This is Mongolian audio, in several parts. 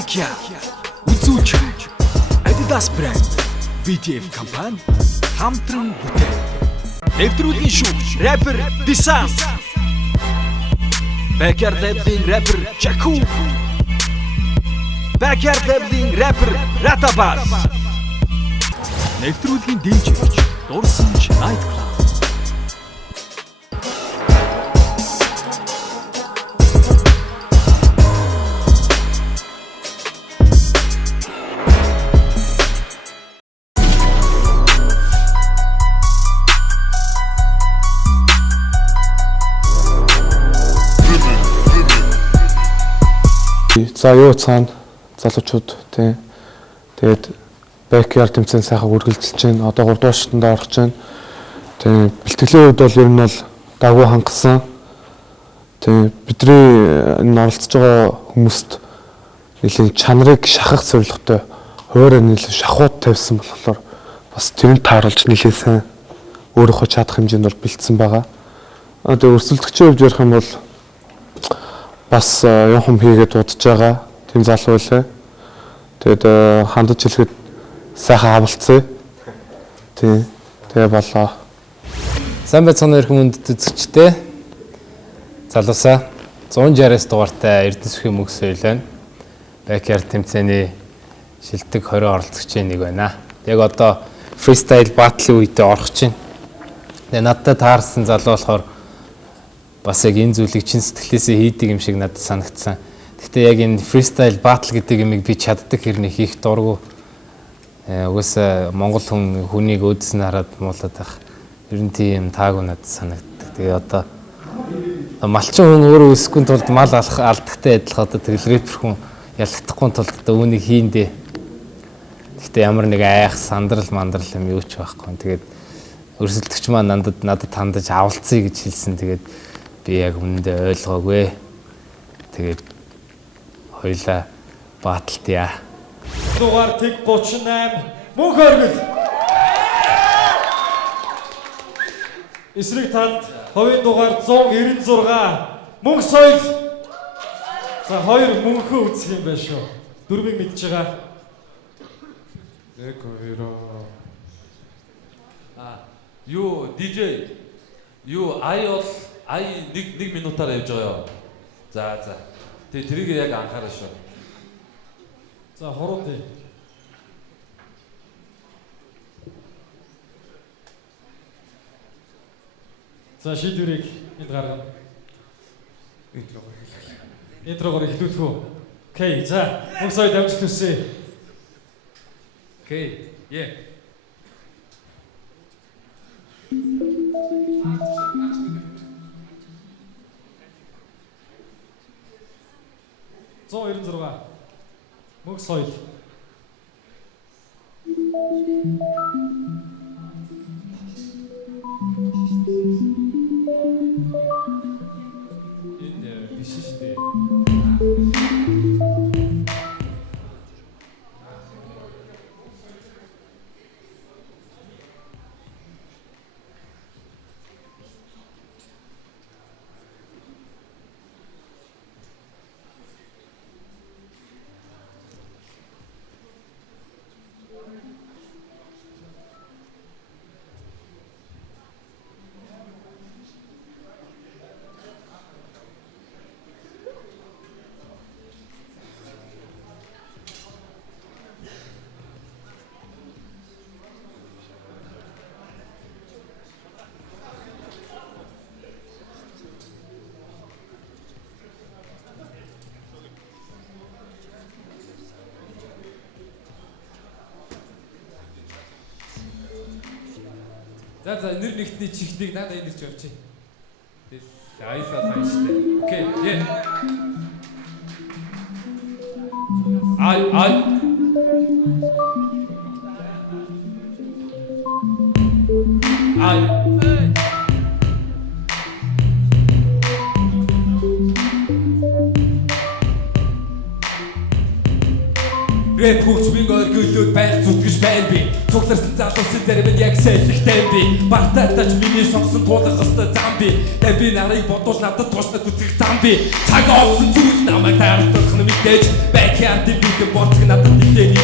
Backyard, үзүүлж Adidas брэнд, BTF компани хамтран бүтээн. Нэвтрүүлгийн шүүгч, рэпер Дисанс. Backyard Labs-ийн рэпер Jaku. Backyard Labs-ийн рэпер Ratabas. Нэвтрүүлгийн DJ-ч Дурсанч Night Club. За юу цаана залуучууд тий. Тэгээд Backyard тэмцээн сайхан үргэлжилж байна. Одоо 3 дугаар шатанд орох гэж байна. Тий. Бэлтгэлийн хувьд бол ер нь бол дагуу хангасан. Тий. Бидний энэ оролцож байгаа хүмүүст нэлийн чанарыг шахах зорилготой хуваараа нэлийн шахууд тавьсан болохоор бас тэрийг тааруулж нэлийн сайн өөрийнхөө чадах хэмжээнд бол бэлдсэн байгаа. Одоо өрсөлдөгчийн хувьд ярих юм бол бас юм хийгээд удаж байгаа. Тийм залуу байлаа. Тэгээд хандаж хэлэхэд сайхан авалцъя. Тийм. Тэгээ болоо. Сайн байцгаана өрх хүнд үзэгчтэй. Залуусаа 160-аас дугаартай Эрдэнэсхийн мөнх соёлын Backyard тэмцээний шилдэг 20 оролцогчийн нэг байна. Яг одоо freestyle battle-ийн үедээ орох чинь. Тэгээ надад таарсан залуу болохоор бас яг энэ зүйлийг чин сэтгэлээсээ хийдэг юм шиг надад санагдсан. Гэхдээ яг энэ freestyle battle гэдэг юмыг би чаддаг хэрнээ хийх дургу. Угаасаа монгол хүнийг өөдсөн хараад муулаад байх. Ер нь тийм таагүй надад санагддаг. Тэгээ одоо малчин хүн өөрөө өсөхгүй тулд мал алдахтай адилхан одоо тэгэл рэпер хүн ялагдахгүй тулд одоо үүнийг хийндээ. Гэхдээ ямар нэг айх сандрал мандрал юм юу ч байхгүй. Тэгээд өрсөлдөгч маань надад хандаж авалцъя гэж хэлсэн. Тэгээд би яг үнэндээ ойлгоогүй. Тэгээд хоёлаа баталтъя. Дугаар тэг 38 мөнх оргил. Эсрэг талд хувийн дугаар 196 мөнх соёл. За хоёр мөнхөө үзэх юм байна шүү. Дөрвийг мэдж байгаа. Юу DJ юу ай нэг минутаар явж байгаа юу? За. Тэгээ тэрийг яг анхаараа шүү. За хорон дээ. За шийдвэрийг энд гаргана. Интрогоор эхлүүлэх үү? Окей, за мөнх соёл амжилт хүсье. Окей. Yeah. Мөнх соёл. Энэ биш шүү дээ. За нэр нэгтний чихнийг надад энэрч явчих. Тэгэл айлаа тань штэ. Окей. Yeah. Ай. Рэп хөгжмийн оргилууд байх зүтгэж байна би. Цугларсан залуусын зарим нь яг сэлхтэй би. Бартатач миний сонгосон туулах хэвээр зам би. Тэ би нарыг бодвол надад туушнад үтгэх зам би. Цаг олсон зүйл намайг таардах нь мэдээж. Backyard дибиг борцог надад мэдээж.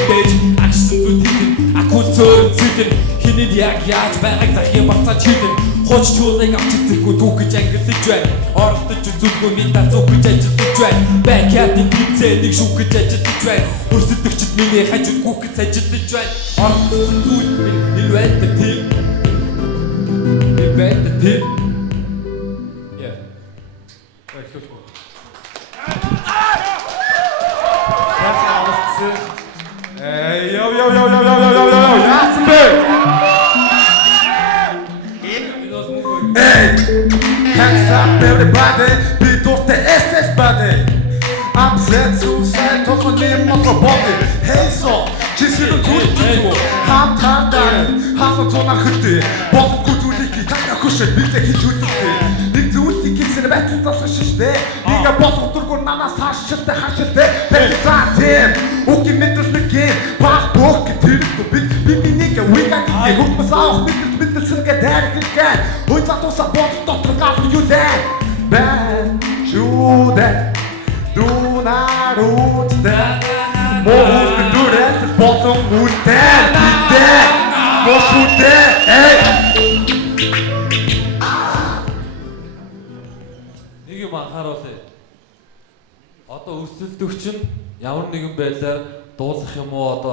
Агшсан зүйл тийм акул зөөр зүйдэн. Хинэд яг яаж байгааг захин бацаа чийдэн. Хоч чуулгыг авч эзэхгүй түүхэж ангилж байна. Оролдож үзүүлгүй минь зүгэж ажиллаж байна. Backyard-ийн бицэнийг шүүгэж ажиллаж байна. Өрсөлдөгчд миний хажууд хүүхэд ажиллаж байна. Оролдсон зүйл минь илвэт тийм. Илвэт тийм. Яа. Эхлүүлгүй. Яасан бэ? Hey, hands up everybody, be durтай SS body. I'm set to say тохны мотободи. Hey so, чисэл түлхүү. Хамтартай, хахан цунаа хөтөө. Бохгүй зүйлийг тань хөшөө бидээ хийж үлдээ. Нэг зүйлийг хийсээр байтал засах шиштэй. Нэг бодлогдургүй нанаас хаашилтай хашилтай. Бэлзаа тийм. Үгүй мэдрэлэг юм. Баг бок тэр бид нэг уйгаа хөгмөс авах мэдэлсэнгээ дайрхилгэн. Хөөе затуусаа бод дотор гал юу дээ. Бэн шүүдэ. Дунаруудтай мохот дүрэт болон үлдээ бидээ мохотээ Нэг юм анхааруулъя. Одоо өрсөлдөгч нь ямар нэгэн байдлаар дуулах юм уу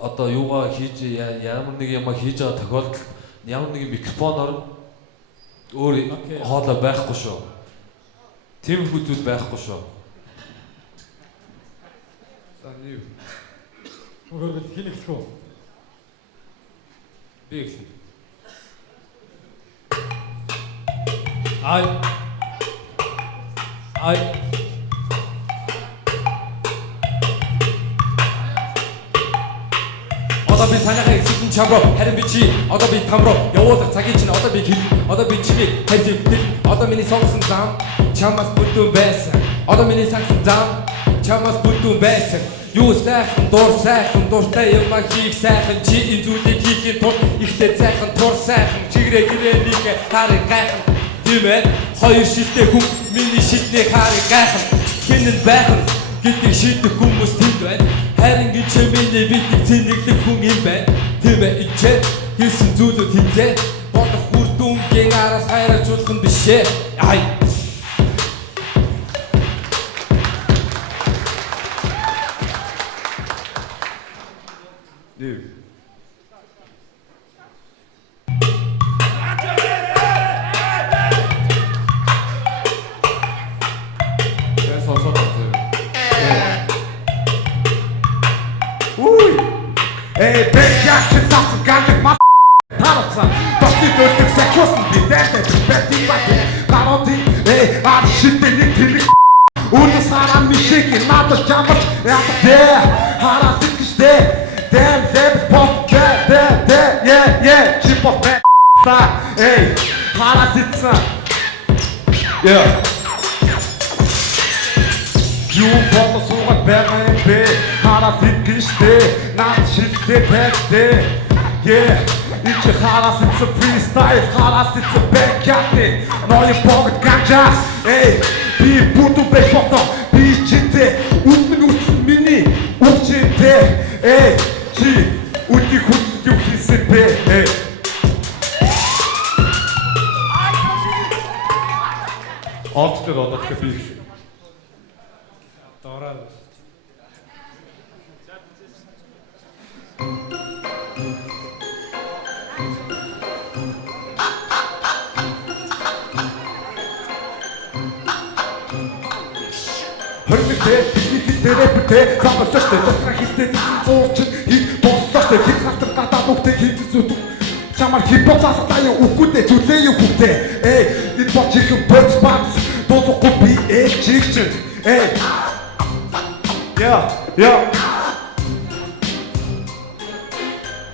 одоо юугаа хийж ямар нэг юм хийж байгаа тохиолдолд ямар нэгэн микрофоноор өөр хоолой байхгүй шүү. Тиймэрхүү зүйл байхгүй шүү. Өгөөд хин эхлэх үү? Би эхлэв. Ай. Одоо би санаагаа эзэлсэн чамруу харин би чи одоо би тамруу явуулах цагийн чинь одоо би хэл одоо би чимээ хайр одоо миний сонгосон зам чамаас бүтэн байсан одоо миний сонгосон зам чамаас бүтэн байсан юу сайхан дуртай юм хийх сайхан чи энэ зүйлийг хийхин тулд ихтэй сайхан тур сайхан чигрээ гэрээнийг харыг гайхан тийм ээ хоёр шилтэй хүн миний шилний харыг гайхан хинэн байхан гэдэг шийдэх хүмүүс тэнд байна харин гэж миний битгий цэнэглэх хүн юм байна тийм ээ ичээ хийсэн зүйлүүд хинзээ бодох хүрдүнгийн араас хайрцуулах нь бишээ ай Hey, bitch, я считал, ганжик ма тарался. Тошти дөрөв секунд бидээ бэти бати. Гароти, эй, аршилтэй нэг тэмэг. Үнэ сараа мишиг надад чамч яатэ. Хараад ихтэй. Дэм pop yeah, chip of that. Эй, хараад ицсэн. Yeah. You bought us over baby, хараад итгэжтэй, наад шилтэй байжтэй. Yeah, ич хараад ицсэн freestyle, хараад ицсэн backyard. Ноён богд ганжаас. Эй, би бүтэн байж фото, би читэй, үтмэн миний үчтэй. Эй, чи үтий хүн юу хийсэн бэ? Эй. Олдтер одоохтой би рэптэй замсалтай тусгай хилтэй зуучин хит боссоотой хит хатар гадаа бүгдээ хит зүт чамар хипхоп застай үгүйтэй зүлээ юу хүүтэй эй энэ бот чихэн бот бамс дуусахгүй би чихэн эй я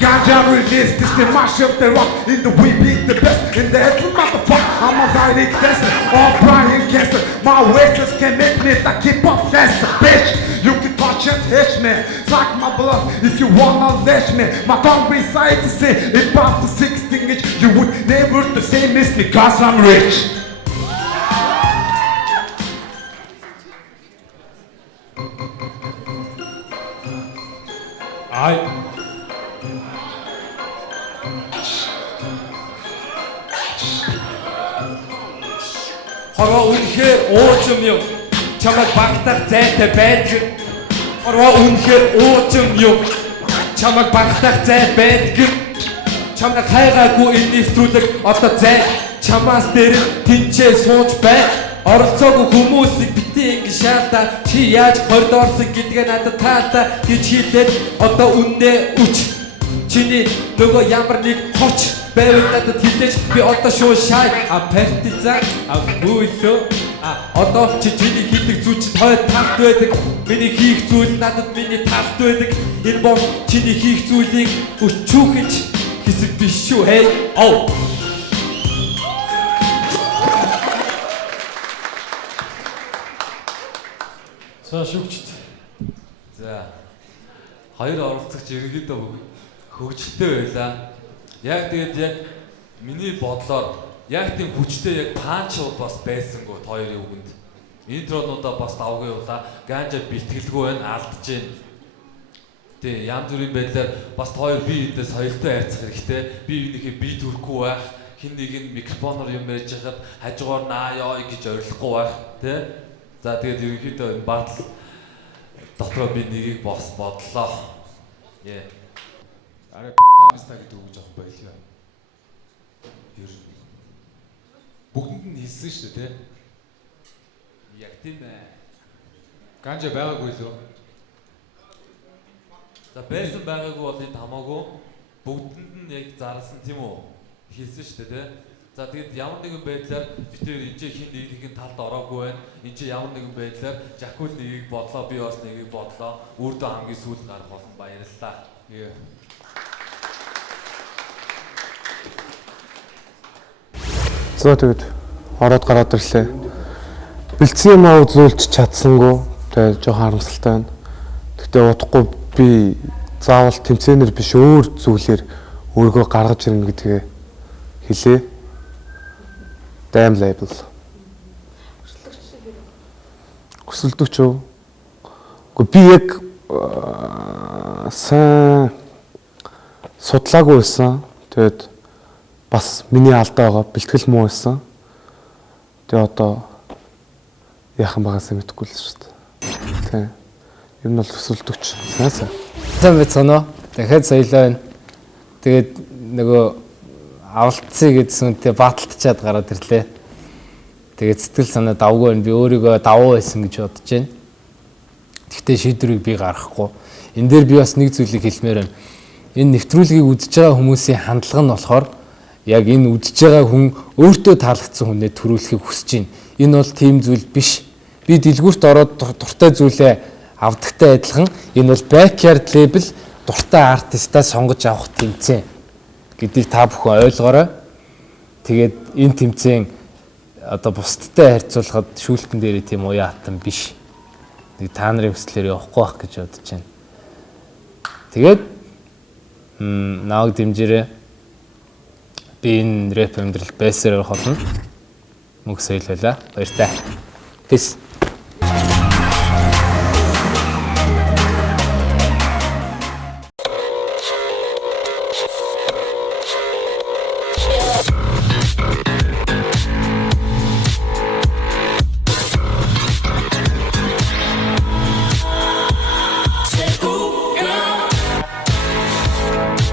Ganja release, this the mash of the rock in the we beat the best in the head motherfucker. I'm a Riley Kessler or Brian Kessler. My waisters can make me the keep up faster, bitch. You can call watch and touch me. Suck my blood if you wanna let me. My tongue beside to say it past the 16 inch. You would never to say this because I'm rich. Ай. Хорвоо үнэхээр уужим юм. Чамайг багтах зайтай байдаг. Хорвоо үнэхээр уужим юм. Чамайг багтах зай байдаг. Чамайг хайгаагүй энэ нэвтрүүлэг одоо зай. Чамаас дээр тэнцээ сууж бай. Оролцоогүй хүмүүсийг битээ ингэ шаалта. Чи яаж коридорсон гэдгээ надад таалта гэж хэлээд одоо үннээ үч. Чиний нөгөө ямар нэг хоч байвал надад хэлээч би одоо шууд шай партизан бүлөө одоо чи чиний хийдэг зүйл чинь хойд талт байдаг. Миний хийх зүйл надад миний талт байдаг. Энэ бол чиний хийх зүйлийг өчүүхэж хэсэг биш шүү. Хей оо. За шүгчт. За. Хоёр оролцогч ерөнхийдөө хөгжилтэй байлаа. Яг тэгээд яг миний бодлоор яг тийм хүчтэй яг панчууд бас байсангүй хоёрын үгэнд. Интронуудаа бас давгүй явуулаа. Ганжа бэлтгэлгүй байна, алдаж байна. Тэ янз бүрийн байдлаар бас хоёр бие биендээ соёлтой харьцах хэрэгтэй. Би бинийхээ бие төрөхгүй байх. Хин нэг нь микрофоноор юм ярьж хахад хажуугаар наа ёо гэж орилохгүй байх, тэ? За тэгээд ерөнхийдөө энэ батал дотроо би нэгийг бос бодлоо. Яа. Арай пистаа гэдэг үг жоох байлаа. Ер нь бүгдэнд нь хэлсэн шүү дээ, тэ? Яг тийм ээ. Ганжа байгаагүй лөө. За байсан байгаагүй бол энд хамаагүй бүгдэнд нь яг зарласан тийм үү? Хэлсэн шүү дээ, тэ? За тэгээд ямар нэгэн байдлаар битээр энэ хин нэгний талд ороогүй байна. Энэ ямар нэгэн байдлаар Жакул нэгийг бодлоо, би бас нэгийг бодлоо. Үрдөө хамгийн сүүлд гарах болсон баярлалаа. Яа. За тэгээд ороод гараад ирлээ. Бэлдсэн юм аа үзүүлж чадсангүй. Тэгээд жоохон харамсалтай байна. Гэхдээ удахгүй би заавал тэмцээнээр биш өөр зүйлээр өөрийгөө гаргаж ирнэ гэдгээ хэлээ. Damn label. Хүсэлтөгч үү? Гэхдээ би яг сайн судлаагүй байсан. Тэгээд бас миний алдаа байгаа. Бэлтгэл муу байсан. Тэгээ одоо яахан багасаа мэдэхгүй л шүү дээ. Тийм. Ер нь бол хүсэлтөгч. Сайн. Сайн байцгаана уу? Дахиад соёлоо байна. Тэгээд нөгөө авалтцыг гэдсэн үнтэй баталтчаад гараад ирлээ. Тэгээд сэтгэл санаа давгүй байна. Би өөрийгөө давуу байсан гэж бодож байна. Гэхдээ шийдвэрийг би гаргахгүй. Энэ дээр би бас нэг зүйлийг хэлмээр байна. Энэ нэвтрүүлгийг үзэж байгаа хүмүүсийн хандлага нь болохоор яг энэ үзэж байгаа хүн өөртөө таалагдсан хүнээ төрүүлэхийг хүсэж байна. Энэ бол тийм зүйл биш. Би дэлгүүрт ороод дуртай зүйлээ авдагтай адилхан энэ бол backyard label дуртай артистаа сонгож авах тэмцээн гэдгийг та бүхэн ойлгоорой. Тэгээд энэ тэмцээн одоо бусдтай харьцуулахад шүүлтэн дээр тийм уян хатан биш. Нэг та нарын хүслээр явахгүй байх гэж бодож байна. Тэгээд нааг дэмжээрэй. Би энэ рэп амьдрал байсаар холно. Мөнх соёл байлаа. Баяртай. Peace.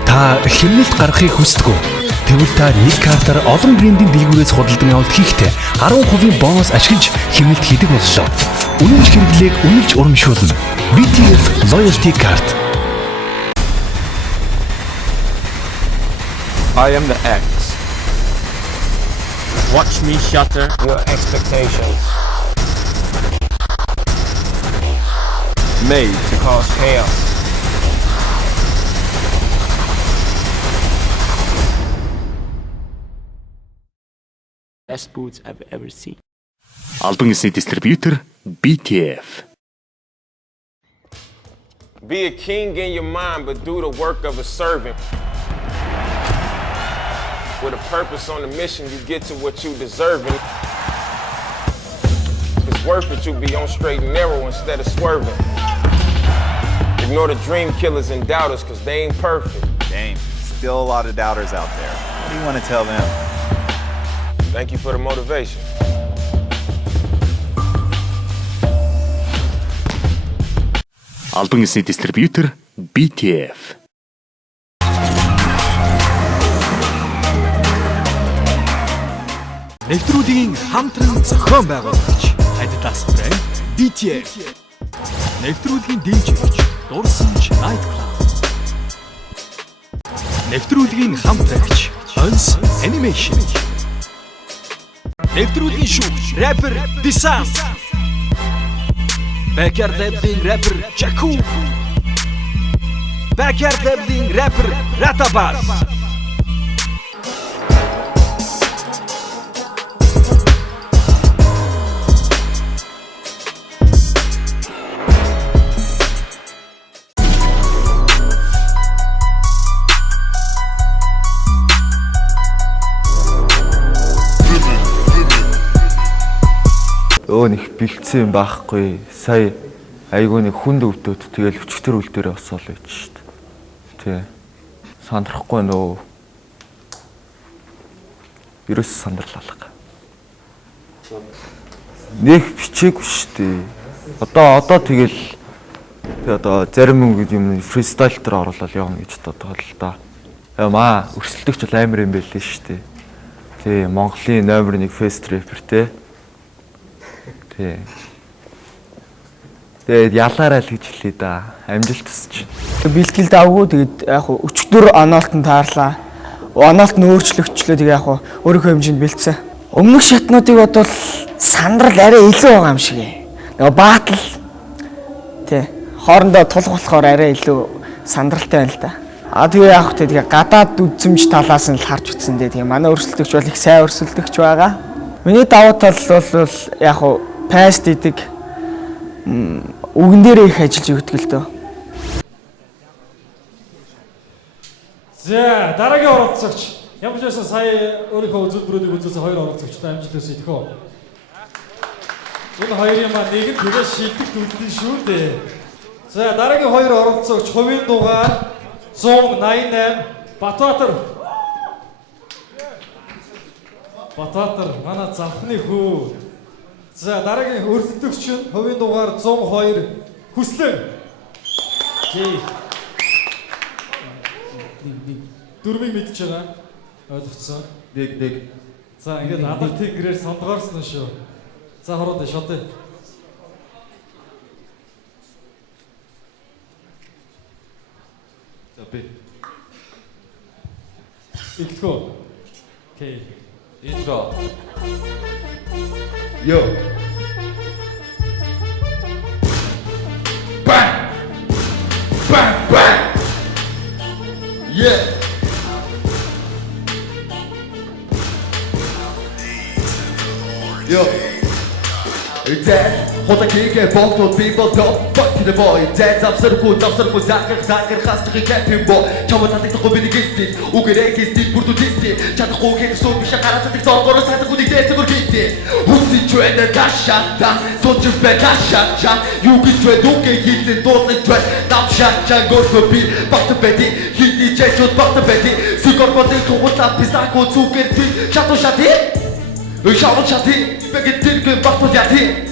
Та хэмнэлт гаргахыг хүсдэг үү? Тэгвэл та нэг картаар олон брендийн дэлгүүрээс худалдан авалт хийхдээ 10% бонус ашиглаж хэмнэлт хийдэг боллоо. Үнэнч хэрэглээг үнэлж урамшуулна. BTF Loyalty Card. I am the X. Watch me shatter your expectations. Made to cause chaos. Best boots I've ever seen. Албан ёсны дистрибьютор BTF. Be a king in your mind, but do the work of a servant. With a purpose on the mission, you get to what you deserve. If it's worth it, you be on straight and narrow instead of swerving. Ignore the dream killers and doubters, cause they ain't perfect. Dang, still a lot of doubters out there. What do you want to tell them? Thank you for the motivation. Албан ёсны дистрибьютор BTF. Нэвтрүүлгийн хамтран зохион байгуулагч Adidas брэнд BTF. Нэвтрүүлгийн дижигч Дурсанч Night Club. Нэвтрүүлгийн хамтрагч Ons Animation. Нэвтрүүлгийн шүүгч рэпер Disan. Backyard Labs-ийн рэпер Jaku. Backyard Labs-ийн рэпер Ratabas. Нэг бэлдсэн юм байхгүй. Сая айгүй нэг хүнд өвдөд тэгэл өчтөр үл дээр босоол байж шít. Тий. Сандрахгүй нөө. Вирус сандарлалга. Нэг бичээгүй шít. Одоо тэгэл зарим юм фристайл дээр оруулаад явна гэж боддог л да. Маа өрсөлдөгч бол амар юм байлээ шít. Тий, Монголын номер 1 фест рэпер тий. Тэгээд ялаарай л гэж хэлээ да. Амжилт хүсэж. Бэлтгэлд авгүй тэгээд яг хуу өчтөр оноолтон таарлаа. Оноолт нь өөрчлөгчлөө тэгээд яг хуу өөрийнхөө хэмжээнд бэлдсэн. Өмнөх шатнуудыг бодвол сандрал арай илүү байгаа юм шиг ээ. Нөгөө баатал тий хоорондоо тулах болохоор арай илүү сандралтай байна л да. Тэгээ яг хөө тэгээ гадаад үзэмж талаас нь л харж утсан дээ. Тэгээ манай өрсөлдөгч бол их сайн өрсөлдөгч байгаа. Миний давуу тал бол яг хуу паст идэг үгэн дээр их ажиллаж өгдөг л дөө. За дараагийн оролцогч ямар ч байсан сая өөрийнхөө үзүүлбэрүүдийг үзүүлсэн хоёр оролцогчтой амжилт хүсье тэхөө. Энэ хоёрын маань нэг нь тэгээ шилдэг дүлдэн шүү дээ. За дараагийн хоёр оролцогч хувийн дугаар 188 Батбаатар. Батбаатар манай завхны хүү. За дараагийн өрсөлдөгч нь хувийн дугаар 102 Хүслэн. Жий. Дөрвийг мэдж байгаа. Ойлгоцсон. Нэг. За ингээд адар тэгрээр сондгоорсон шүү. За хороод шот. За би. Итгэв. Окей. Intro. Yo. Bang! Bang! Bang! Yeah! Yo! Dad, hold a kick and bump to people top fuck the boy. Dad, завсаргүй загар хасчих гэпэн бо. Чамд татагдахгүй миний гисти. Үгээрээ гисти бүрдүү тисти. Чадахгүй гэх сууд биш гараад татдаг зоргоороос татахгүй дэс зүгээр гитти. Хүсэж байна ташаата. Сууж байна ташаача. Юу гэж вэ дүнгээ хийдэн дуудлаж байна. Давшаача гөртөө би багт бэди. Хиди чэчүүд багт бэди. Сүгөрбөдөө тугуулаа пистако зүгэр би. Шатуу шати. Шатуу шати. Бэгт тэрхэн багт яти.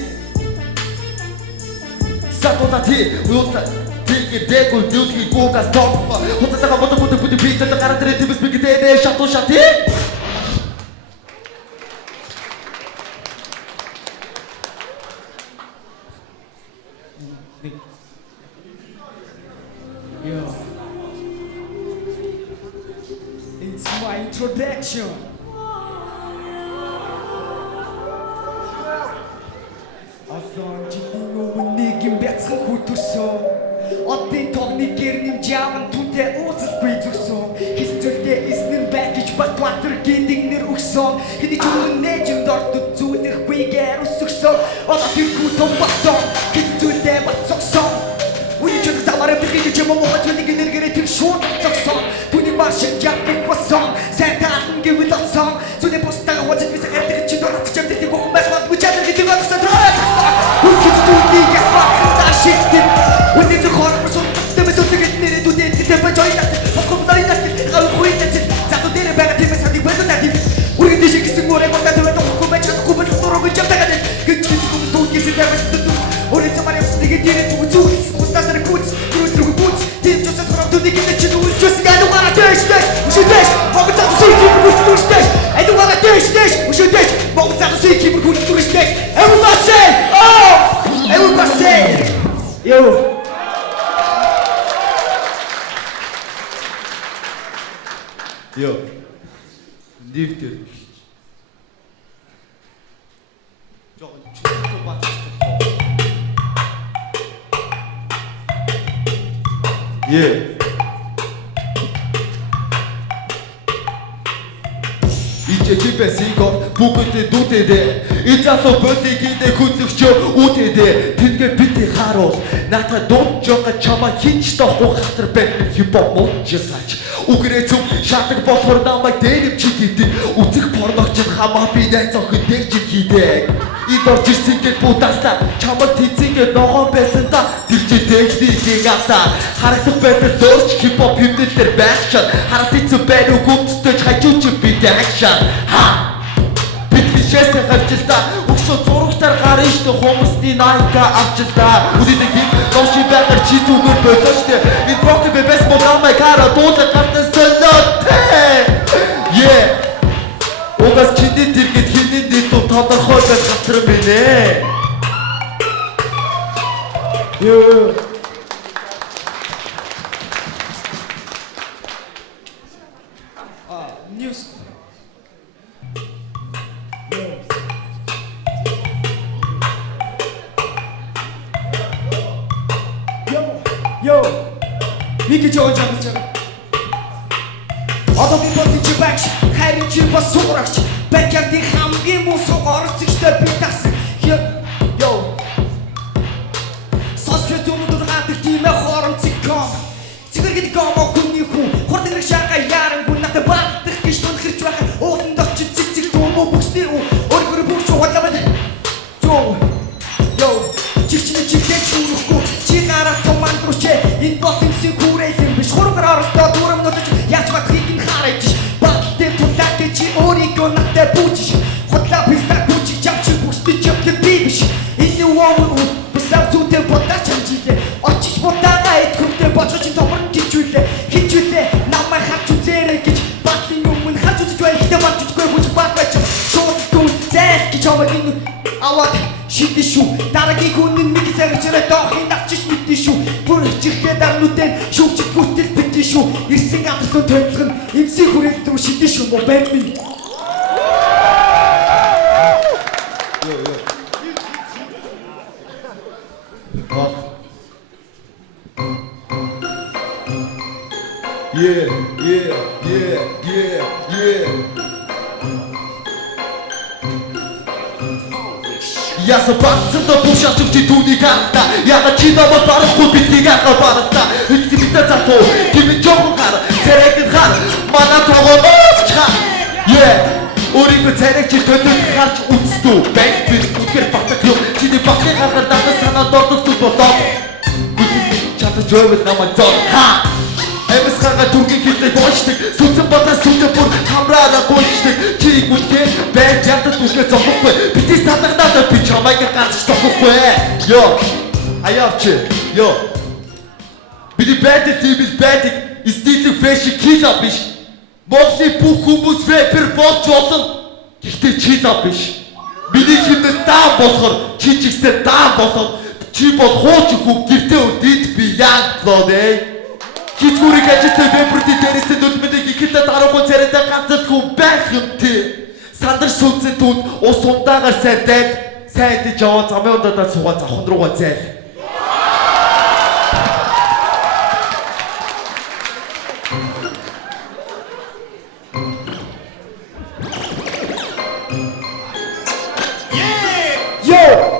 Satodati, uta, tiki deko, duty, goga, stop. What's the matter with the beat and the character to speak it? Chateau Chati. It's my introduction. Бяцхан хүтүсэн Одын тогны гэрнэм жаван түнтэй уулзалгүй зүгсэн Хис зүйлдээ эснэр байх гэж Батбаатар гэдэг нэр өгсөн Хэний ч өмнө нээжинд ордод зүйлэхгүйгээр өсгсөн Одоо тэргүй том болсон Хис зүйлдээ бацогсон Үний чөдөг замаараа гэж юм уу хатвалыг энергиэрээ тэг шууд зогсон түүний машин яг болсон сайн таасан гэвэл болсон зүний бусдаа хожид бисаа гардаг чи дөрөв ч юм дэх гох байх бод бүжаад гэдэг болсон бүгд түүний ясваа ташигт үнэ зөвхөн person тэмээс үтгэж нэрээ дүдээ тэпэ жойна хокомдай нахил гавхуйт зато дэрэ бага тэмээс хадиг бод надив 우리 대신 기승 모래 먹다 들어도 호흡에 차도 굽을 도로를 잡다가는 그 기승 도끼 시대가 듣도 우리 저 말이 없어 되게 뒤에 두고 주 무스타스를 구치 그걸 들고 구치 팀 조사 사람 돈 이기는 치도 우리 조스가 I don't wanna dash dash 우시 dash 먹은 자도 새 기분 구시 두시 dash I don't wanna dash dash 우시 dash 먹은 자도 새 기분 구시 두시 dash Everybody say oh Everybody say yo Yo Lived 저건 죽도 맞췄어. 예. 이제 집에 쓰고 бүгд дүүтэдэ Изасо бодигидэ хүлэгч үүтэдэ Тэнгэр бити харуу Ната дууд жога чама хинч тоху хатар бэт хипоп мунжсаач Үгрээ зүг шатаг болохоор намайг дээрэмч хийдэг Үзэх порногч хамаа би найз охин дээр чи хийдэг Энд орж ирсэн гээд будалта чамд тэнцэнгээ ногоон байсан та Тэр чи техникийг авта Харагдах байдлаар дөрч хипоп хэмнэл дээр байшаа Харалт эцүү байр үгүйцтэй хажууч би дэкшаа Ха Битгишээсээ гарчилта Өгшөө зурагтаар гарна штэ хүмүүсний найка авчилта Үдийдэг юм новши байгаар чи зүгээр болоо штэ Энд брокер бэбэс модамай кара дуудаа гартан солиотэй Yeah Угаас чиний дэргэд хинний дэдүү тодорхой байх хатар минь ээ Yo News Yo, Мики жоо жаа. Одоо би бодчих багш, хайрын чи бас сурагч. Бэкэрди хамгийн муу сугарцчтай би тас. Yo. Сосчет өнөдөр хатдаг тийм хоромцыг ком. Цэгэр гэдэг гомоо хүний хүн. Хурдан шаага яранггүй надад бахдах гэж түнхэрч байх. Ууланд очиж цэцэг төмөө бүсний өөрөөр бүгд худлаад. Yo. Чичний чигтэй чүрэхгүй. Чи гарах команд руу чи энэ ботинсийг хүрээлэн биш. Хургаар оролдоо дүрм нөтөж яаж батхыг нь хараач. Батлын тулаад чи өөрийгөө надад бүжиж. Худлаа пистак бүжиж явчих бүстэй чөмхөд би биш. Энэ уу бисав зүтэй бодаж амжилээ. Очиж бодаагаа идэхүнтэй бочож томрон хичүүлээ. Хичүүлээ намайг харж үзээрэй гэж батлын өмнө харж үзэж байх гэдэг батчгүй бүж батгач. Шууд түн зээл гэж аваад аваад шийдэ шүү. Дараагийн хүн нэг зэрэгчрээ доохын авчиж мэдэн шүү. Бүр чихээ дарнуудын шүүгчд гүтэл битэн шүү. Ирсэн гадрын төлөв нь эмсийн хүрээлт рүү шийдэн шүү. Мөн байр минь. Яса бацтай бушаач чи түүнийг харта яга чи намайг барахгүй битгий хаа барта их битэ затуу kimi жоохон хар царайг хар манай тогоос чаа өөрийнхөө царайг чи төлөв харж үзтүү банк бит үнэхээр батаг юм чиний багын харахаар надад санаад ордог зүйл болоо чата жойвол намайг зоо ха Эмэс хага түргийн хилдэг боочдаг сүнсэн бодож сүнтэй бүр хамраараа гуйчдаг чи үнэхээр байж ядад түшгээ зовхгүй битээс татагдаад би чамайг ганц зовхгүй ёо аяавч ёо бидний байдаг тийм л байдаг стилийг фэшн кила биш Монголын бүх хүмүүс рэпер болж болно гэхдээ чила биш миний хэмнэл даан болохоор чи ч ихсээ даан болоод чи бол хууч хүн гэртээ үлдээд би яг лодэ Хичгүүрийг ажилтай вебрти дээрээс нүдмэдэг ихэдэ дараагүй царайтай ганцлт хүн байх юм тий. Сандар сүнцэн түнд ус ундаагаар сайн дайл. Сайн идэж аваа замын ундаа суугаа завхан руугаа зайл. Yo!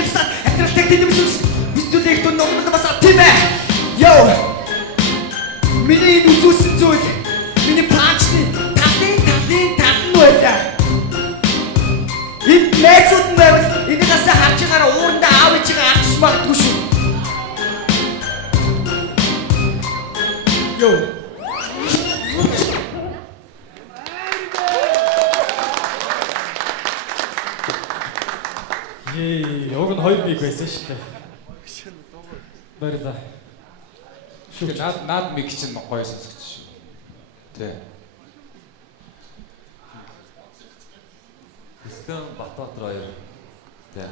хэрэгсэн амьдрал тэгтэн юмшүүс бистүүлэх тун номд басаа тийм ээ. Йоо. Миний нүцүүсэн зүйл миний панчны талын байлаа. Энэ мэцүүд мэвэл энийгээс харж байгаараа уурандаа аав ээжигээ авч магадгүй шүү. Йоо. Уг нь 2 миг байсан шүү дээ. Баярлалаа. Наад миг чинь гоё сонсогч шүү. Тэ. Христэн Батбаатар хоёр. Тэ.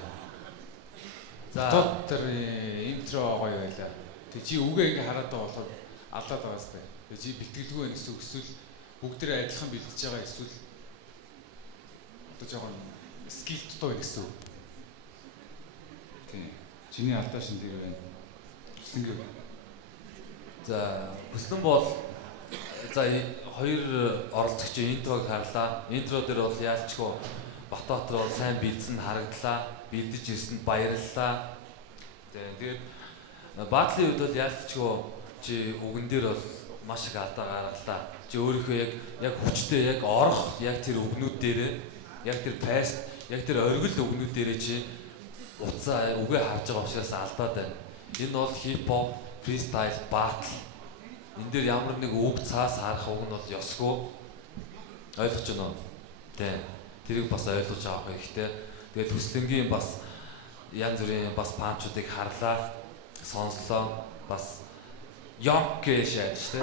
За Батбаатар интро гоё байлаа. Тэг чи үгээ ингээ хараад байгаа болохоор алдаад байгаа сте. Тэг чи бэлтгэлгүй байх гэсэн үг эсвэл бүгдээ адилхан бэлтэж байгаа эсвэл одоо жоохон скил дутуу байх гэсэн үг. Тийм. Чиний алдаа шин дээр байна. Хүслэнгээ. За хүслэн бол за хоёр оролцогчийн интрог харлаа. Интро дээр бол яалчгүй Батбаатар бол сайн бэлдсэн харагдлаа. Бэлдэж ирсэнд баярлалаа. Тэгээд баадлын үед бол яалчгүй чи үгэн дээр бол маш их алдаа гаргалаа. Чи өөрийнхөө яг хүчтэй яг орох яг тэр үгнүүд дээрээ яг тэр паст яг тэр оргил үгнүүд дээрээ чи уцаа үгээ харж байгаа учраас алдаад байна. Энэ бол хипхоп, фристайл, батл. Энд дээр ямар нэг үг цаас харах үг нь бол ёсгүй. Ойлгож байна уу? Тэ. Тэрийг бас ойлгож авах хэрэгтэй. Тэгээд хүслэнгийн бас янз бүрийн бас панчуудыг харлаа, сонслоо, бас ёнк гэж шааж тэ.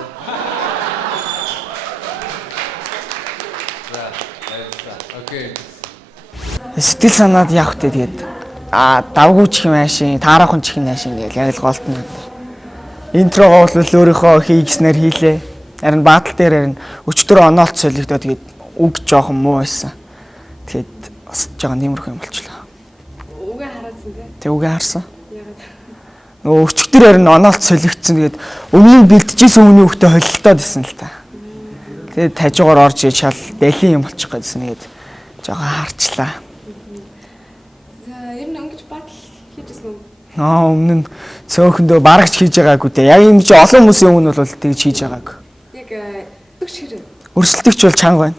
За, баярлалаа. Окей. Сэтгэл санаад явах те тэгээд давгүй чих юм аашийн, таарахын чих юм аашийн гэж яг л голтно. Интрогоо бол өөрийнхөө хийгснээр хийлээ. Харин батал дээр харин өчтөр оноолт солигдоо тэгээд үг жоохон муу байсан. Тэгээд бас жоохон нэмэрх юм болчлаа. Үгээ хараадсан тий? Тэг үгээ харсан. Ягаад? Нөгөө өчтөр харин оноолт солигдсон тэгээд өмнө нь бэлтжсэн хүний хөхтө холилдоод исэн л та. Тэгээд тажигаар орж ий чал дэлхийн юм болчих гэсэн тэгээд жоохон харчлаа. За ер нь өнгөж батал хийжсэн үү? Өмнө нь цөөхөндөө барагч хийж байгаагүй те. Яг юм чи олон хүмүүсийн өмнө бол тэгж хийж байгаагүй. Яг төгш хэрэг. Өрсөлдөгч бол чанга байна.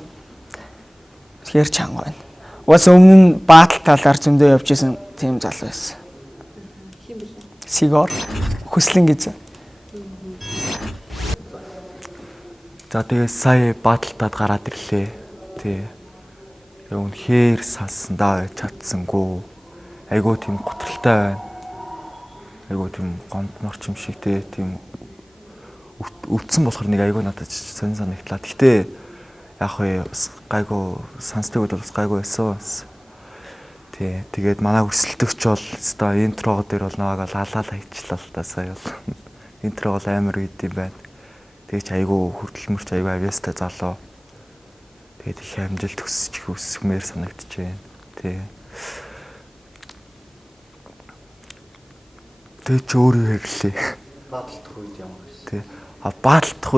Тэгэхээр чанга байна. Уус өмнө нь баатал талаар зөндөө явж исэн тийм залуу байсан. Хин бэлээ? Сигор хүслэн гэж. За тэгээ сая бааталтад гараад ирлээ. Тий. Тэгээ үнэхээр салсандаа чадсангүй. Айгуу тийм готролтой байна. Айгуу тийм гомдморч юм шиг тийм өвдсөн болохоор нэг айгуу надад сонир санагдлаа. Гэхдээ яг хөө гайгүй сонсдог бол гайгүй байсан. Тий. Тэгээд манай өрсөлдөгч бол өстой интро дээр бол наваг алаалал хайчлаа л та сая бол. Интро бол амар үед юм байна. Тэгэж айгуу хөдөлмөрч айгуу авьяастай залуу. Тэгээд их амжилт хүсмээр санагдаж байна. Тий. Тэг ч өөрөө хэрлээ. Бааталтах үед ямар байсан? Тий. Бааталтах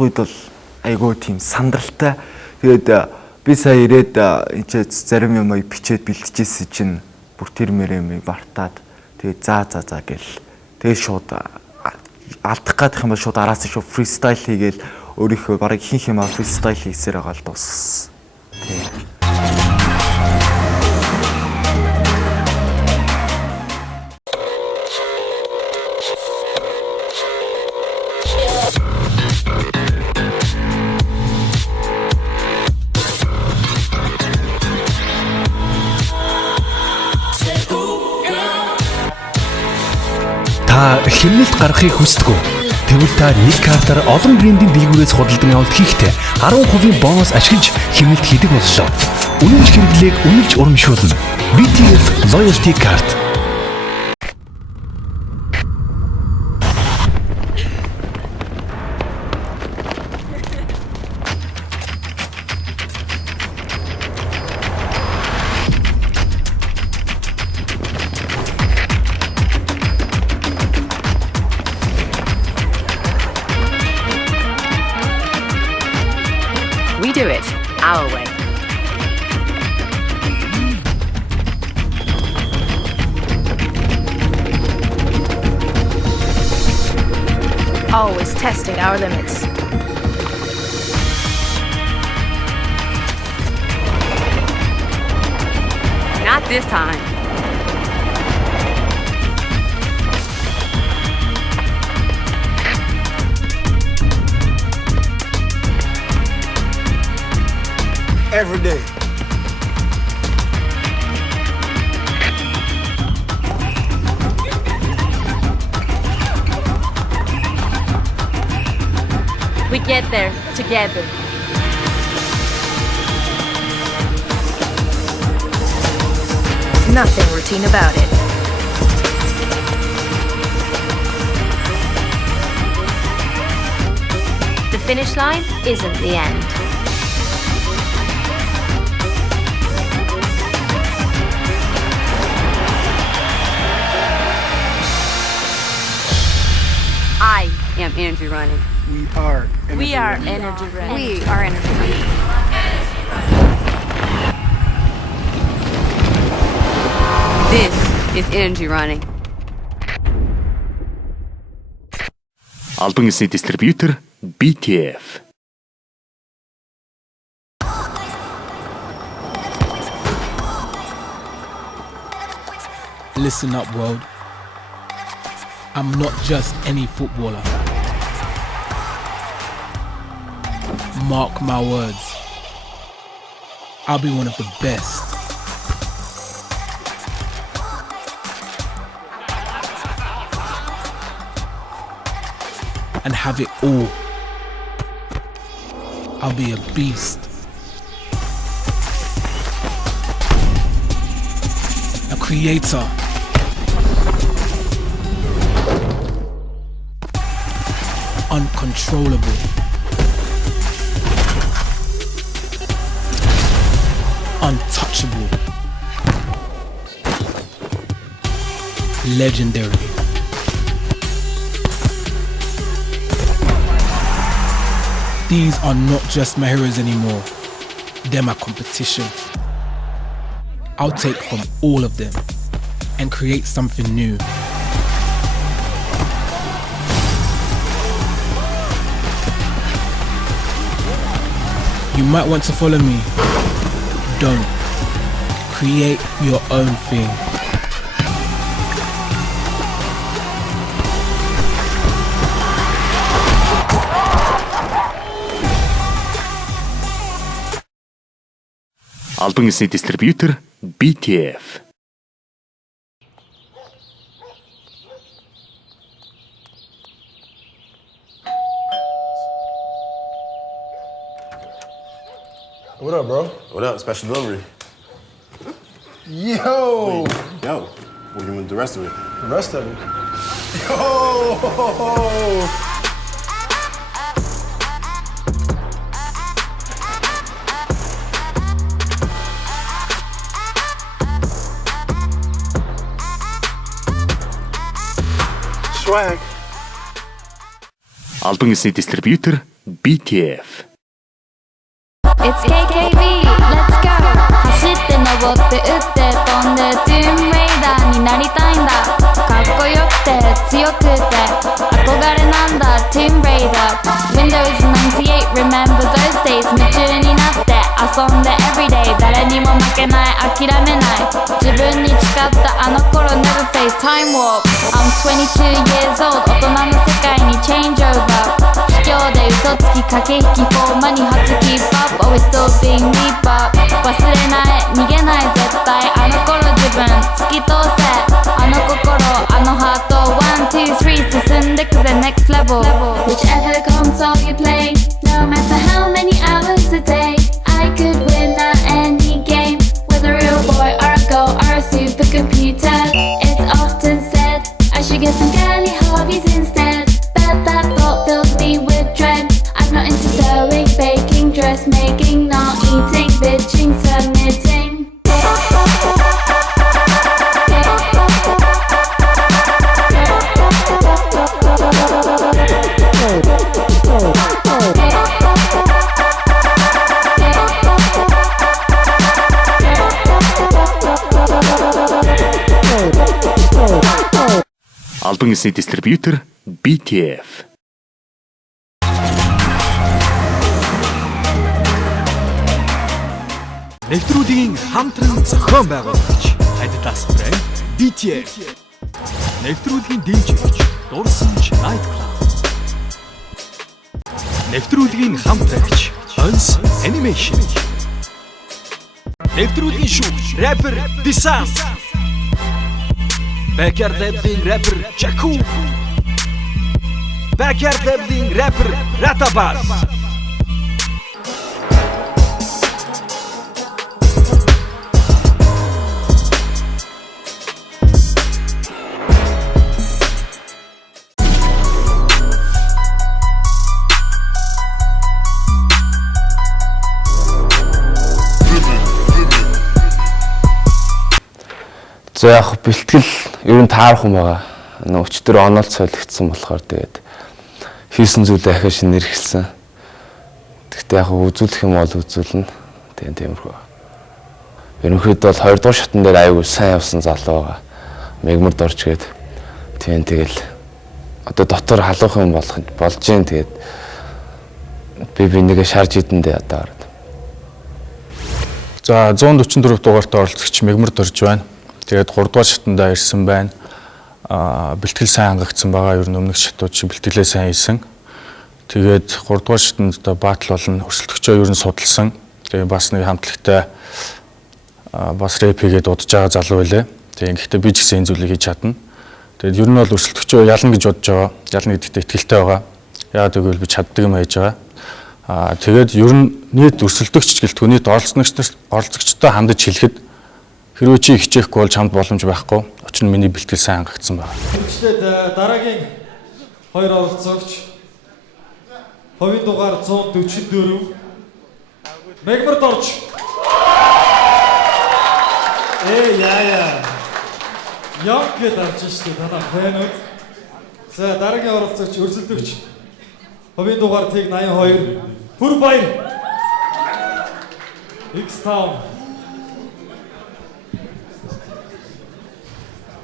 үед бол айгуу тийм сандралтай. Тэгээд би сая ирээд энэ зарим юм бичээд бэлтжижсэн чинь бүр тэр мөрөмийг бартаад тэгээд за гэл. Тэгээд шууд алдах гадах юм бол шууд араас нь шууд фристайл хийгээл өөрийнхөө барыг ихэнх юм фристайл хийсээр байгаа л дууссан. Тий. Та хэмнэлт гаргахыг хүсдэг үү? Тэгвэл та нэг картаар олон брендийн дэлгүүрээс худалдан авалт хийхдээ 10% бонус ашиглаж хэмнэлт хийдэг боллоо. Үнэмш хэрэглээг үнэлж урамшуулна. BTF Loyalty Card. We do it our way. always testing our limits. Not this time. Every day. We get there together. Nothing routine about it. The finish line isn't the end. I am energy running. We are. We are energy running. We are energy running. This is energy running. Албан ёсны дистрибьютор BTF. Listen up, world. I'm not just any footballer. Mark my words. I'll be one of the best. And have it all. I'll be a beast. A creator. Uncontrollable. Untouchable. Legendary. These are not just my heroes anymore. They're my competition. I'll take from all of them and create something new. You might want to follow me. Don't. Create your own thing. Албан ёсны дистрибьютор BTF. What up, bro? What up? Special delivery. Yo! Wait, yo, what do you want the rest of it? The rest of it? Yo! Swag. Албан ёсны дистрибьютор BTF. It's KKB, let's go 走って登って打って飛んでトゥーンレイダーになりたいんだかっこよくて強くて憧れなんだトゥーンレイダー Windows 98 remember those days 夢中になって遊んで everyday 誰にも負けない諦めない自分に誓ったあの頃 never face time warp I'm 22 years old 大人の世界に change over 卑怯で嘘つき駆け引きフォーマに初キープアップ always still being me but 忘れない逃げない絶対あの頃自分突き通せあの心あのハート1、2、3進んでくぜ next level Whichever console you play No matter how many hours a day I could win at any game With a real boy or a girl or a supercomputer It's often said I should get some girly hobbies instead But that thought fills me with dread I'm not into sewing, baking, dressmaking Not eating, bitching, submitting Албан ёсны дистрибьютор BTF. Нэвтрүүлгийн хамтран зохион байгуулагч Adidas брэнд BTS. Нэвтрүүлгийн дэмжигч Дурсамж Night Club. Нэвтрүүлгийн хамтрагч Ons Animation. Нэвтрүүлгийн шүүгч рэпер Disan. Backyard Labs-ийн рэпер Jaku. Backyard Labs-ийн рэпер Ratabas. За яг бэлтгэл ер нь таарах юм байгаа. Өчтөр онол солигдсон болохоор тэгээд хийсэн зүйлээ ахиж шинээр эхэлсэн. Гэхдээ яг үзүүлэх юм бол үзүүлнэ. Тэгээд тиймэрхүү. Ерөнхийдөө бол 2 дугаар шатн дээр аягүй сайн явсан залуу байгаа. Мегмард орж гээд тэгэл одоо дотор халуух юм болж гин тэгээд би нэгэ шарж идэндээ одоо ороод. За 144 дугаартай оролцогч Мегмард орж байна. Тэгээд 3 дугаар шатндаа ирсэн байна. Бэлтгэл сайн хангагдсан байгаа. Ер нь өмнөх шатууд шиг бэлтгэлээ сайн хийсэн. Тэгээд 3 дугаар шатнд баатал болон өрсөлдөгчөө ер нь судалсан. Тэгээд бас нэг хамтлагтай бас рэп хийгээд удаж байгаа залуу байлаа. Тэгээд гэхдээ би ч гэсэн энэ зүйлийг хийж чадна. Тэгээд ер нь бол өрсөлдөгчөө ялна гэж бодож байгаа. Ялна гэдэгт итгэлтэй байгаа. Яагаад гэвэл би чаддаг юм хийж байгаа. Тэгээд ер нь нийт өрсөлдөгч гэлтгүй нийт оролцогчтой хандаж хэлэхэд хэрвээ чи хичээхгүй бол чамд боломж байхгүй. Учир нь миний бэлтгэл сайн хангагдсан байна. Тэгвэл дараагийн 2 оролцогч хувийн дугаар 144 Мегмард орж. Яа. Яг гээд авч штэ танаа фэнүүд. За дараагийн оролцогч өрсөлдөгч хувийн дугаар тэг 82 Пүрбаяр X-Town.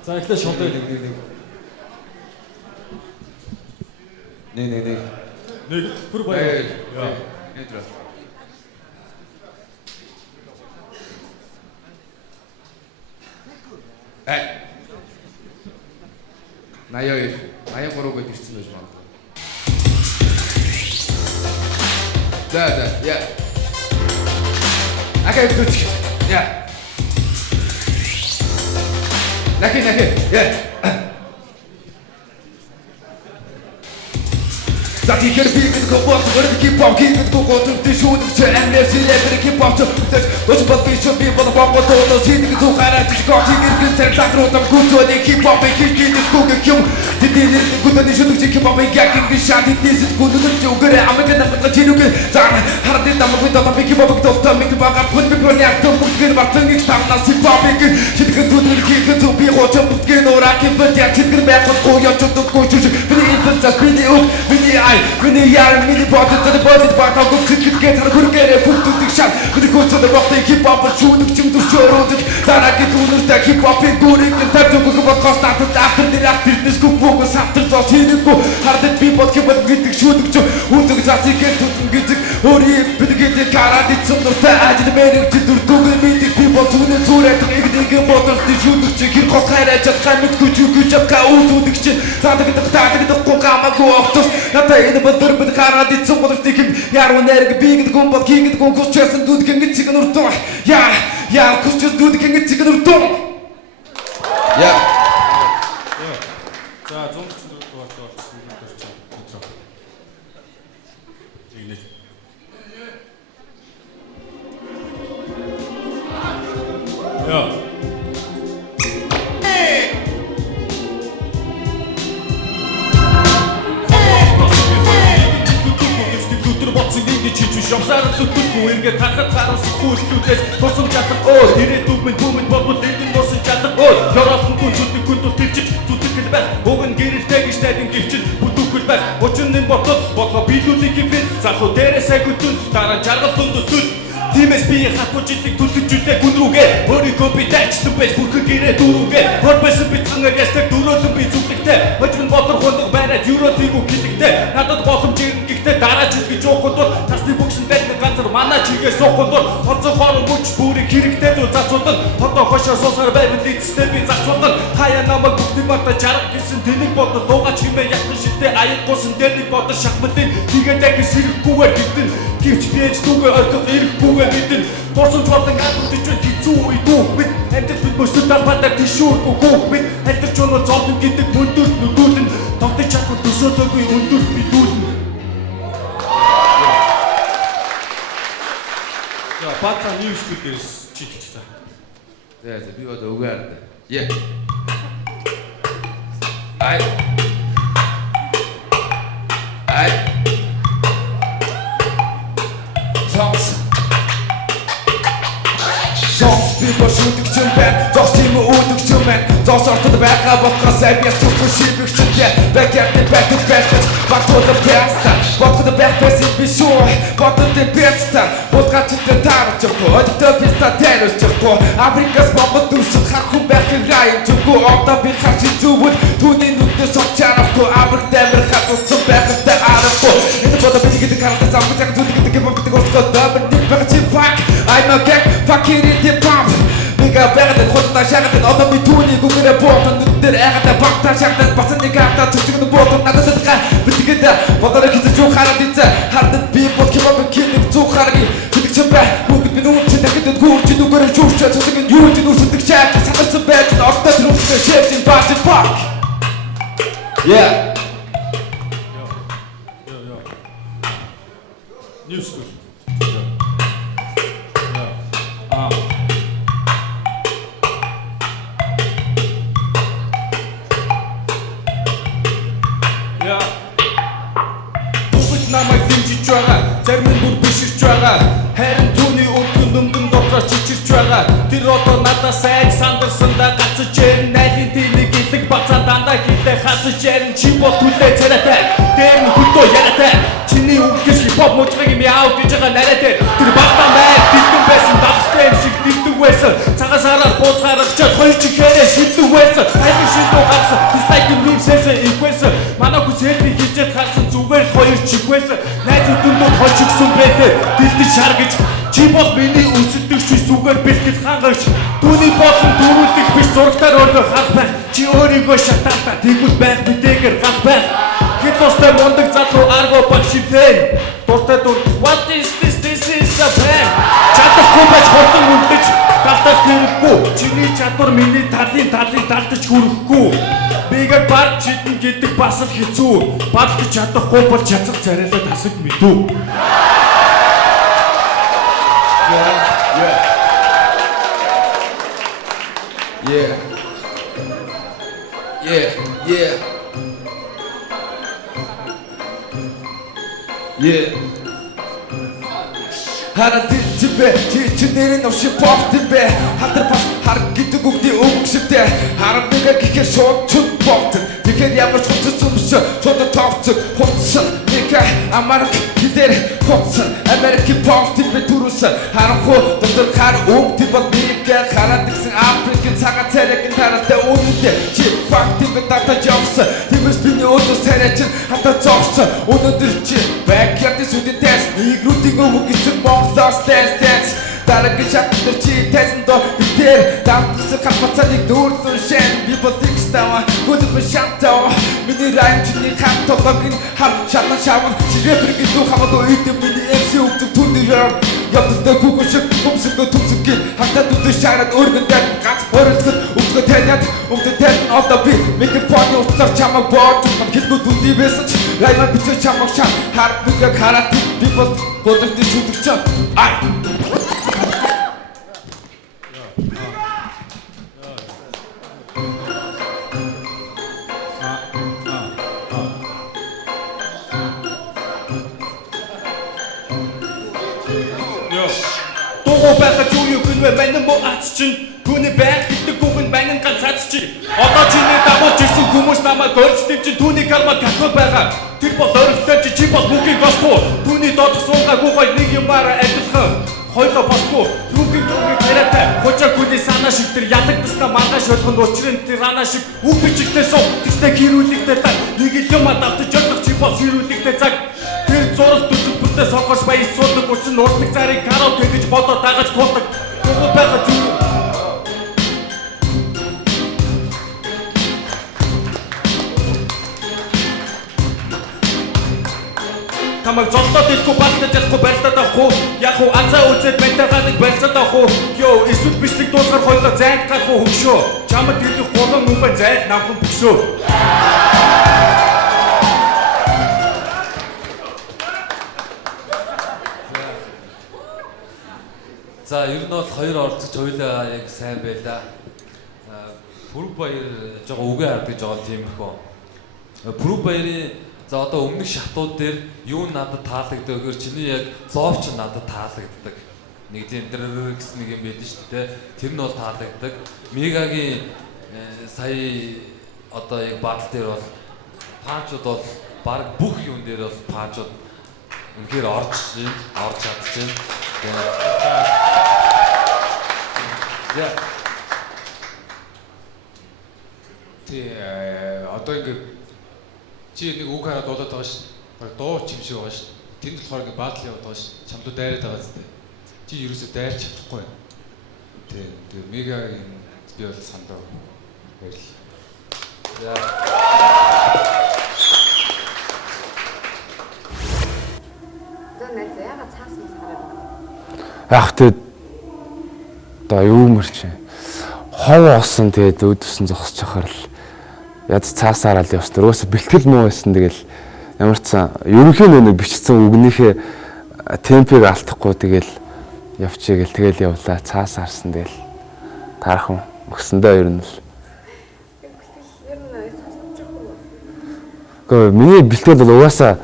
За ихтэй шонтой нэг. Нэг Пүрбаяр. Эдрэ. Наяа 83 гээд ирсэн байж магадгүй. За яа. Акай күч. Яа. Нахи яа. Зати хэрбиг гопот гэрдики павкиг гопот дэшүүд чэнэс электrik павч точ батгиш би бодопо то сидик ту хараач готиг гэргэн цэрлатруудам гүтөний хипхоп хийгээд гүгэх юм тэдний гүтөний шүтгч хипхоп гэгин гişат дэсэт гүдүн зүгэр амгэн намгаж чирүг зар хардын намгын дотор би хипхоп дотор мэд бага пүн би проняк том гүтгэр бартын их тамнас хипхоп читгэн түдэр хийх ту би хочом бүтгэн урак бэдя читгэр байхгүй гоёч тутгүй чүч би инфэцас би өө би Миний яар миний бодод батаг гүтгэж хөргөрөө бүгдийг шат бид гүцэд багтыг хипхоп чүнэг чим дүрчөрөөд дараагийн дүнэртэй хипхопын гүрийг тавьдаг подкаст автор фитнес гүбг савтар зоо хийдэггүй хардад би подкаст гэдэг шүдэг үүдэг зацыг түтэн гэдэг өөрийн бидгээд карад ицэн дуртай ажил мэрэг дүрдүг мэддэг би бодгоны зүрэ нэг бодолт шүдэг хэр гол хайраа чадхаа мэдгүй зүгж чадхаа үүддэг чинь таадаг гамаагүй октос надаа энэ бодор бид карад ицэн бодолтыг яруу нэрэг бигд гомбод хийгээд гонкурс чсэн дүүд гэнгэ цэг нүртөө яа кусчс дүүд гэнгэ цэг нүртөө яа За 144 дугаартай орж. Тэгнэ. Яа. Шамсаар зүтгэхгүй ингээд тахад хараас хүллүүдээс босон чадах ирээд дүгмэн бодвол энэ босон чадах ёроолсон хүн зүтгэх хүн тул тэрчиж зүтгэл байх уг нь гэрэлтэй гэж найдын гівчил бүдүүхэл байх учир нь бодлоо биелүүлэх юм бэ залуу дээрээ сайгүтэн дараа жаргал дунд төс Тиймээс би хатуучлыг түлхэж үлээ гүн рүүгээ өөрийгөө би дайчсан байж бүрхэг ирээ дүүрүүгээ хор байсан бицэн агастаг дөрөөлөн би зүгтэгтэй хожим бодор хондог байраад юролыг үг хэлэгтэй надад боломж ирнэ гэхдээ дараа жил гэж уухгүй бол тасны бүгсэн дайны ганцар манай чиг чигээ суугандор онцон хорон мөч бүрийг хэрэгтэй зүү зацуулна одоо хошоо суусаар байвал эцэстээ би зацуулна хаяа намайг бүгдийг мартаа жаргал гэсэн тэнийг бодол дуугач хэмээ ятхан шилтэй аяг гусан дээр нэг бодол шахматын тэгээд дахин сэрхгүйгээр гитэн гівч бийж дүүгээ орхох ирэхгүйгээр гитэн Борсон болон гадууч хэцүү үе дүүх бид амтд бид мөсөд талбайдаа тишүүргүй гүүх бид альтерч өнөө зовлон гэдэг мөндөрт нүдүүлэн тогтож чадвар төсөөлөөгүй өндөрт бидүүлэн За бата ньюс дээрс чигч за. За би одоо угаар. Yeah. Ай. Songs people shooting to band, those team ууддаг ч юм байна. Зоос ортод байгаа бодгоо сайн би зүгт шийдвэх ч дээ. Back to the best, back to the best би шүү. Back to the best. Бодгоо ч тэ таарч өгөө. Өдөртөө би та тэнэс өгөө. Африкас бомбод дүрсэх харах байх гай зүгөө. Одоо би харж зүгүүд түүний нүдээс очаарахгүй. Африк дэмэр хатсан байхтай арахгүй. Энэ бодоо би гэдэг карта замд яг зүгдэг юм гэдэг өсгөө дабр нэг баг чи fuck. I'm a gang fucking in the pump. Бига бэрдэ хоттой шагад одоо би түүний гүгэрэ боотон нүдээр айгатай багтаа шагад басан нэг автаа зүгэн боотон надад га битгээд бодороо хийж юу хараад ийцэ хардад би бод кебаб кинэг зүг харги гэдэг ч бай бүгд би нүд дахид гүрч нүгэрэ шүүрч зүгэн юу ч нүсдэг чад санарсан байж огтод рүүхтэй шэвчин бач fuck. Yeah. New school. Намайг дэмжиж байгаа зарим нь бүр биширч байгаа харин түүний өвгөн нөмдөн дотроо чичирч байгаа тэр одоо надад сайн сандарсандаа гацж ярин найлийн тийг илэг бацаа дандаа хилээ хасж ярин чи бол түлээ царайтай дээр нь хөдөө яриатай чиний үгээс хипхоп мужиг юм яав гэж байгаа нарайтай тэр багтаа найр дэлгэн байсан давстай юм шиг дэлдэг байсан цагаасаараа бууцгаарч хоёр чихээрээ шилдэг байсан хайр шилдэг гарсан дислайк юм сэсэ ихвэсэн манай хүсэлтийг хийжээд харсан зүгээр хоёр чих байсан найзууд нь хожигсон байлээ дэлдэж шар гэж чи бол миний өсөлтөгч зүгээр бэлтгэл хангагч түүний болон дөрүүлэх биш зурагтаар өөрөө харах байх чи өөрийгөө шатаалтаа тэгвэл байх мэдээгээр гал байх хэд тостой мундаг залуу арго багшивэн дуртай дур what is this is a plan чадахгүй байж хурдан үлдэж талтаж хэрэггүй чиний чадвар миний талын талтаж хүрэхгүй бигээр баг чидэн гэдэг бас л хэцүү бадж чадахгүй бол чацаг царайлаа тасаг мэдүү. Yeah. Хараад тибэ чинээр нь овш pop тибэ хатар бас хар гэдэг үгдийн өвг шивтэй харам нэгэ гэхээр шууд чуд бот тэгэхээр ямар ч хөцөц өмш шууд товцог хуцсан нэгэ амарк хидэр хуцсан Америк pop тибэ түрүүс харанхуу дотор хар өвг тибэ нэгэ хараад гэсэн Африкийн цагаан царайг тараатай үнэтэй чи fuck тибэ дата жовс тибэс биний өдөөс царай чин хата зогс өнөөдөр чи backyard сүдэн тест игрүүдийн өвг гэсэн Lost dance дараагийн шатнаар чи тайсан доо битэр дамтсан хатмацаныг дүүрсэн шэн би бодик става гүлбэ шантаа миний райм чиний хам тоглог хар шатна шаван чигээ бэрэг дүү хамаагүй үйд миний MC өгдөг түндээр ятдаг бүгүшг хүмсгөө түмсгэн хатад үдэ шараад өргөндөө гац өрөлдөхөд өгдөө таньяд өгдөө тань одоо би микрофоны утсаар чамаг бод хэлбүү түндий байсан ч райма бичиж чамаг шат хар бүгэ хараад би бодогд зүтгэж ай Дугуй байхад юу гэнэ мань мо ац чин түүний байх гэдэг үг нь мань ганц цац чи одоо чиний дагуулж ирсэн хүмүүс намайг горч дэмжин түүний карма гатгал байгаа тэр бол оригтой чи бол бүгийн госбоо түүний доод суугаагүй гой нэг юмараа адилхан хойлоо босгүй түүний яриатай хоча хүний санаа шиг тэр ялагдсна маргааш болгонд учрын тэр рана шиг үг бичигтэй суу тэгстэй гэрүүлэгтэй таг нэг юм давтаж явах чи бол гэрүүлэгтэй цаг тэр зураг төсөв Сүртэй сонгож баяж суудаг утсан нуурдаг зарыг караоке гэж бодоод дагаж туулдаг. Гүгүү байгаа зүг. Тамаг золдоод илгүй балтаж ялахгүй барьтаад авахгүй. Яг уу анцаа үзээд ментагааныг барьцаад авахгүй. Йоо, эсвэл бичлэг дуусгаар хойлоо зайд гарах уу хөгшөө. Чамд хэлэх гурван нүмбэ зайд намхан бөксөө. За ер нь бол хоёр орцож хоёлаа яг сайн байлаа. Бүрэг баяр жоо үгээ хардаж байгаа тийм их ба. Бүрэг баярын за одоо өмнөх шатууд дээр юу надад таалагддаг гэхээр чиний яг зоовч надад таалагддаг. Нэг тийм дэр гэсэн нэг юм байдаг шүү дээ. Тэр нь бол таалагддаг. Мегагийн сая одоо яг батал дээр бол панчууд бол баг бүх юм дээр бол панчууд үнэхээр орж чадчихээн. Одоо ингээд чи нэг үг хараад дуулаад байгаа ш. Баг дуу чим шиг байгаа ш. Тэнд болохоор ингээд баатал яваад байгаа ш. Чамд дайраад байгаа зү. Чи ерөөсөө дайрч чадахгүй. Тэгээ мегагийн би бол сандаа баярлалаа. Ах тэгээд одоо юу мэрч хов осон тэгээд өөдсөн зогсож чахаар л яд цаасаараа л явсан. Өөөсө бэлтгэл муу байсан тэгэл ямар ч сан ерөнхийн нэг бичсэн үгнийхээ темпийг алдахгүй тэгэл явчихъя гэл тэгэл явлаа. Цаасаарсан тэгэл таархан өгсөндөө ер нь л. Гэхдээ миний бэлтгэл бол угаасаа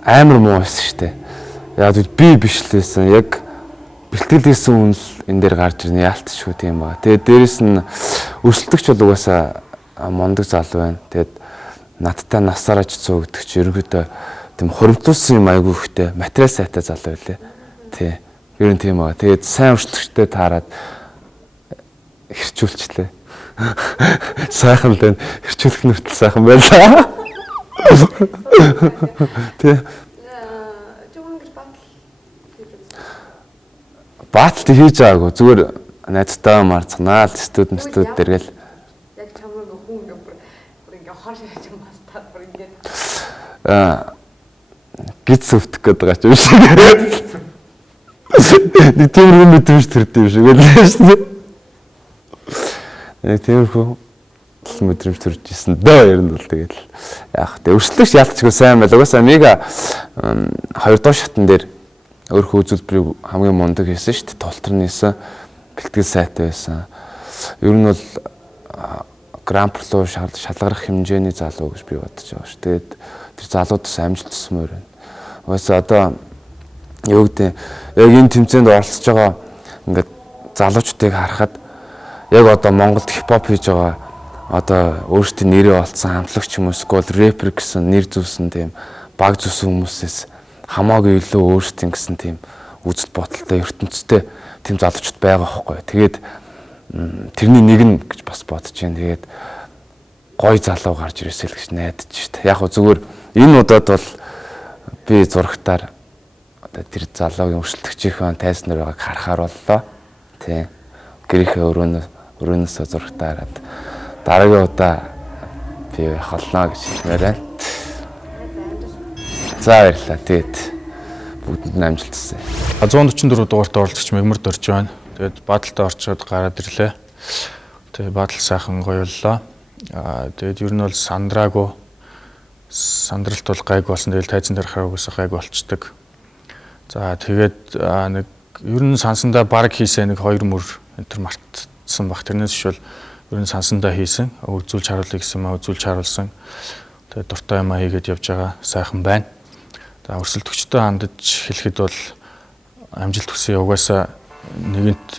амар муу байсан шүү дээ. Яг би биш л байсан. Яг бэлтгэл хийсэн хүн л энэ дээр гарч ирнэ яалтчгүй тийм ба. Тэгээд дээрэс нь өрсөлдөгч бол угаасаа мондөг залуу байна. Тэгээд надтай насаараа ч зөөгдөг чи ерөнхийдөө тийм хуримтлуулсан юм айгүй ихтэй материал сайтай залуу байлээ. Тий. Ер нь тийм ба. Тэгээд сайн өрсөлдөгчтэй таарад хэрчүүлчлээ. Сайхан л байна. Хэрчүүлэх нь хүртэл сайхан байлаа. Тий. Бааталт хийж байгаагүй зүгээр найзтай марцганаа л студент дэргээл яг чамруу хүн ингээ хоош яаж юм бастаад бүр ингээ гиз өвтөх гээд байгаа ч юм шиг нэг тиймэрхүү мэдрэмж төрдөг юм шиг байлаа шүү дээ. Нэг тиймэрхүү мэдрэмж төрж ирсэн дөө ер нь бол тэгэл яах вэ өрсөлдөгч яалтчгүй сайн байл угаасаа мега 2 дугаар шатн дээр өөрхөө үзүүлбэрийг хамгийн мундаг хийсэн шүү дээ. Тултар нийсэн, бэлтгэл сайтай байсан. Ер нь бол гран при руу шалгарах хэмжээний залуу гэж би бодож байгаа шүү. Тэгээд тэр залуудаас амжилт тусмаар байна. Угаасаа одоо юу гэдэг яг энэ тэмцээнд оролцож байгаа ингээд залуучдыг харахад яг одоо Монголд хипхоп хийж байгаа одоо өөрсдийн нэрээ олцсон хамтлагч юм уу эсвэл рэпер гэсэн нэр зүүсэн тийм баг зүүсэн хүмүүсээс хамаагүй илүү өөрсдийн гэсэн тийм үзэл бодолтой ертөнцтэй тийм залуучууд байгаа байхгүй. Тэгээд тэрний нэг нь гэж бас бодож байна. Тэгээд гой залуу гарч ирээсэй л гэж найдаж шүү дээ. Яг хөө зүгээр энэ удаад бол би зурагтаар одоо тэр залуугийн өрсөлдөгчийн тайзнаар байгааг харахаар боллоо. Тийм. Гэрийнхээ өрөөнөөс зурагтаараад дараагийн удаа би холноо гэж хэлмээр байна. За баярлалаа. Тэгээд бүгдэнд нь амжилт хүсье. 144 дугаарт оролцогч Мегмард орж байна. Тэгээд бааталтаа орчоод гараад ирлээ. Тэгээд баатал сайхан гоёллоо. Тэгээд ер нь бол сандралт бол гайг болсон. Тэгээд тайзан дээр хараагаас гайг болцдог. За тэгээд нэг ер нь сансандаа баг хийсэн нэг 2 мөр энтер мартсан баг. Тэрнээс биш бол ер нь сансандаа хийсэн. Үзүүлж харуулъя гэсэн маа үзүүлж харуулсан. Тэгээд дуртай юм хийгээд явж байгаа сайхан байна. За өрсөлдөгчтэй хандаж хэлэхэд бол амжилт хүсье. Угаасаа нэгэнт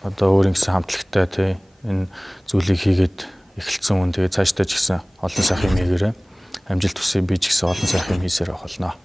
одоо өөр ингэсэн хамтлагтай тий энэ зүйлийг хийгээд эхэлсэн хүн. Тэгээд цаашдаа ч гэсэн олон сайхан юм хийгээрэй. Амжилт хүсье. Би ч гэсэн олон сайхан юм хийсээр авах болно.